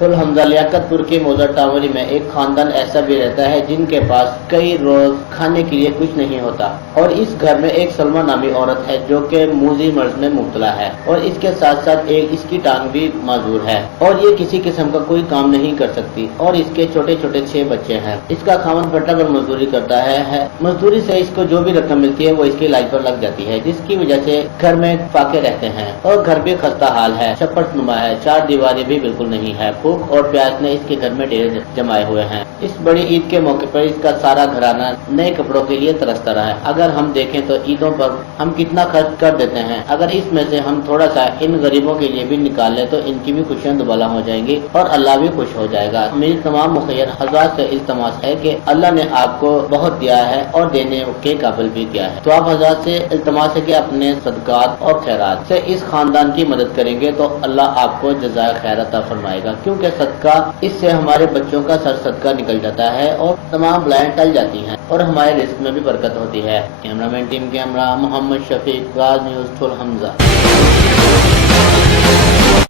ठुल हमजा लियाकतपुर के मोजर टावरी में एक खानदान ऐसा भी रहता है जिनके पास कई रोज खाने के लिए कुछ नहीं होता, और इस घर में एक सलमा नामी औरत है जो कि मूजी मर्ज में मुब्तला है, और इसके साथ साथ एक इसकी टांग भी माजूर है, और ये किसी किस्म का कोई काम नहीं कर सकती, और इसके छोटे छोटे 6 बच्चे हैं। इसका खामन भट्टा पर मजदूरी करता है। मजदूरी से इसको जो भी रकम मिलती है वो इसके इलाज पर लग जाती है, जिसकी वजह से घर में फाके रहते हैं, और घर भी खस्ता हाल है, छप्पट नुमा है, 4 दीवारें भी बिल्कुल नहीं है। भूख और प्यास ने इसके घर में ढेर जमाए हुए हैं। इस बड़ी ईद के मौके पर इसका सारा घराना नए कपड़ों के लिए तरसता रहा है। अगर हम देखें तो ईदों पर हम कितना खर्च कर देते हैं, अगर इसमें से हम थोड़ा सा इन गरीबों के लिए भी निकाल ले तो इनकी भी खुशियां दुबाला हो जाएंगी और अल्लाह भी खुश हो जाएगा। मेरी तमाम मुखियर हज़रात से इल्तमास है कि अल्लाह ने आपको बहुत दिया है और देने के काबिल भी किया है, तो आप हज़रात से इल्तमास है कि अपने सदकात और खैरात से इस खानदान की मदद करेंगे तो अल्लाह आपको जज़ाए खैर अता फरमाएगा, क्योंकि सदका, इससे हमारे बच्चों का सर सदका निकल जाता है और तमाम बलाएं टल जाती हैं और हमारे रिस्क में भी बरकत होती है। Cameraman team camera Mohammad Shafiq, Raj news, ठुल हमजा।